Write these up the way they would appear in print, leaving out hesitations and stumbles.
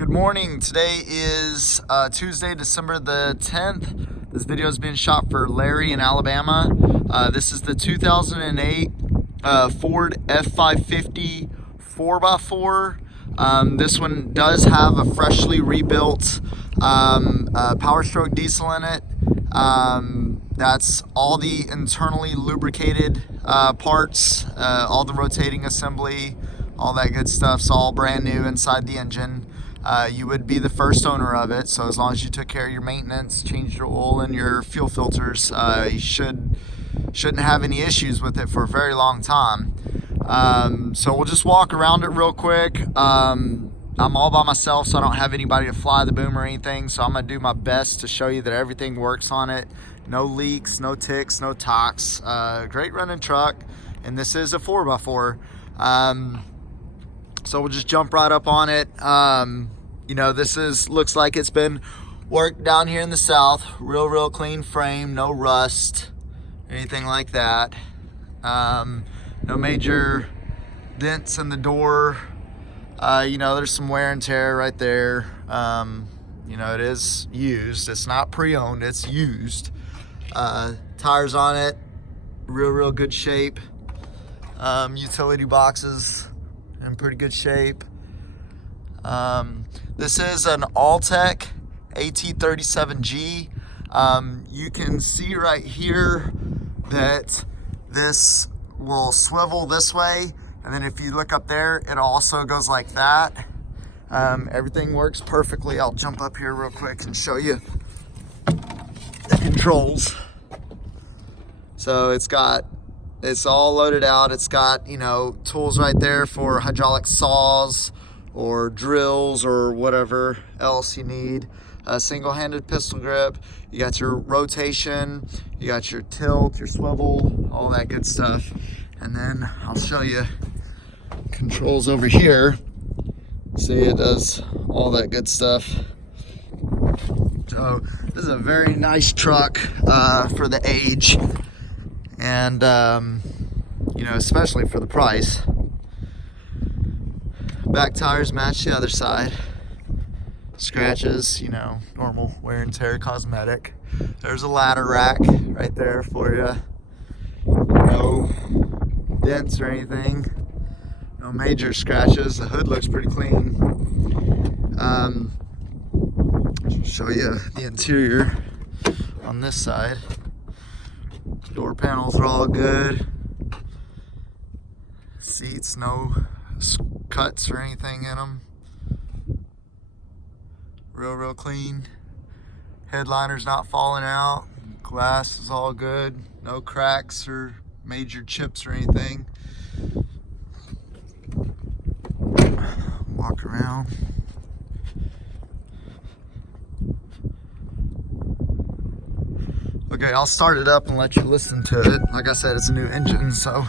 Good morning. Today is Tuesday, December the 10th. This video is being shot for Larry in Alabama. This is the 2008 Ford F550 4x4. This one does have a freshly rebuilt Power Stroke diesel in it. That's all the internally lubricated parts, all the rotating assembly, all that good stuff's all brand new inside the engine. You would be the first owner of it, so as long as you took care of your maintenance, changed your oil and your fuel filters, you shouldn't have any issues with it for a very long time. So we'll just walk around it real quick. I'm all by myself, so I don't have anybody to fly the boom or anything, so I'm gonna do my best to show you that everything works on it. No leaks, no ticks, no tocks. Great running truck, and this is a 4x4. So we'll just jump right up on it. You know, looks like it's been worked down here in the south. Real clean frame, no rust, anything like that. No major dents in the door. You know, there's some wear and tear right there. You know, it is used. It's not pre-owned, it's used. Tires on it, real good shape. Utility boxes in pretty good shape. This is an Alltech AT37G. You can see right here that this will swivel this way, and then if you look up there, it also goes like that. Everything works perfectly. I'll jump up here real quick and show you the controls. So it's all loaded out. It's got, you know, tools right there for hydraulic saws or drills or whatever else you need. A single-handed pistol grip. You got your rotation, you got your tilt, your swivel, all that good stuff. And then I'll show you controls over here. See, it does all that good stuff. So this is a very nice truck for the age. And, you know, especially for the price. Back tires match the other side. Scratches, you know, normal wear and tear, cosmetic. There's a ladder rack right there for you. No dents or anything. No major scratches. The hood looks pretty clean. I'll show you the interior on this side. Door panels are all good. Seats, no cuts or anything in them. Real clean. Headliner's not falling out. Glass is all good. No cracks or major chips or anything. Walk around. Okay, I'll start it up and let you listen to it. Like I said, it's a new engine, so.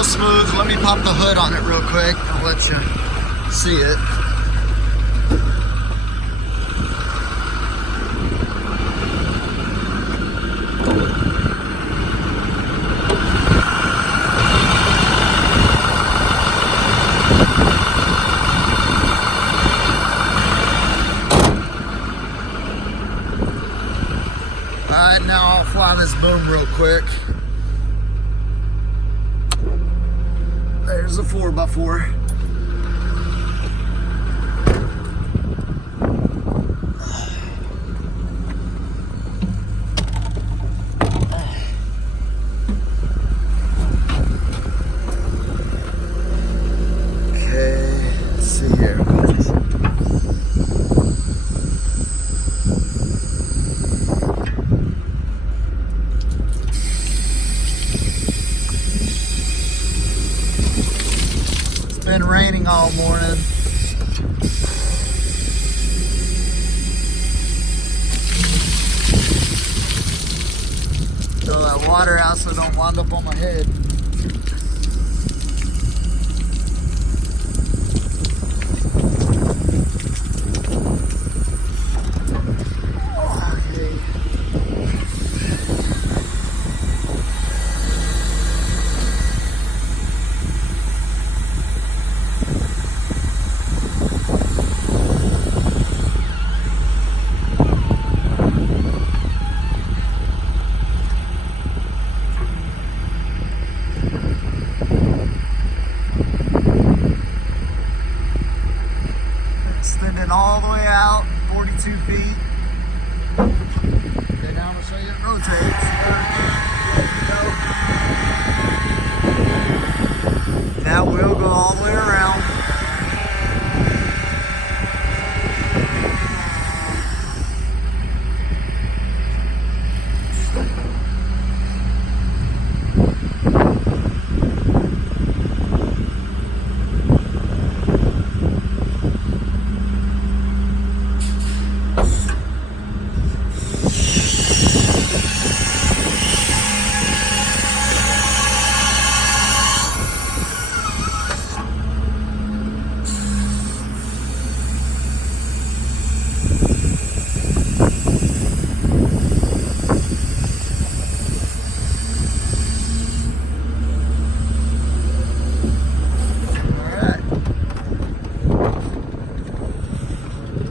Smooth. Let me pop the hood on it real quick. I'll let you see it. Alright, now I'll fly this boom real quick. There's a 4x4. Okay, let's see here, guys. Been raining all morning. water out so it don't wind up on my head. Extending all the way out, 42 feet. Okay, now I'm gonna show you it rotates. That wheel go all the way around.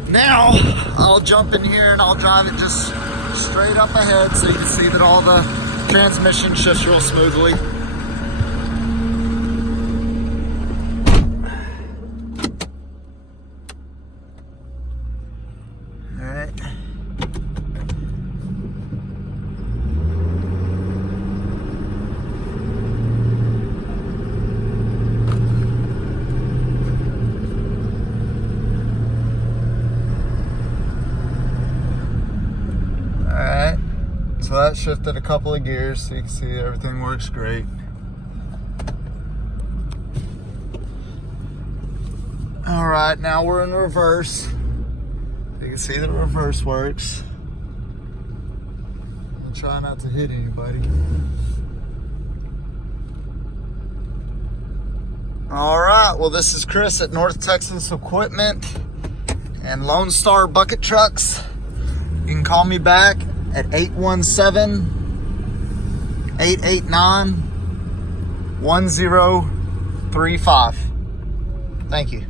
Now, I'll jump in here and I'll drive it just straight up ahead so you can see that all the transmission shifts real smoothly. All right. So that shifted a couple of gears so you can see everything works great. All right, now we're in reverse. You can see the reverse works. I'll try not to hit anybody. All right, well, this is Chris at North Texas Equipment and Lonestar Bucket Trucks. You can call me back at 817-889-1035. Thank you.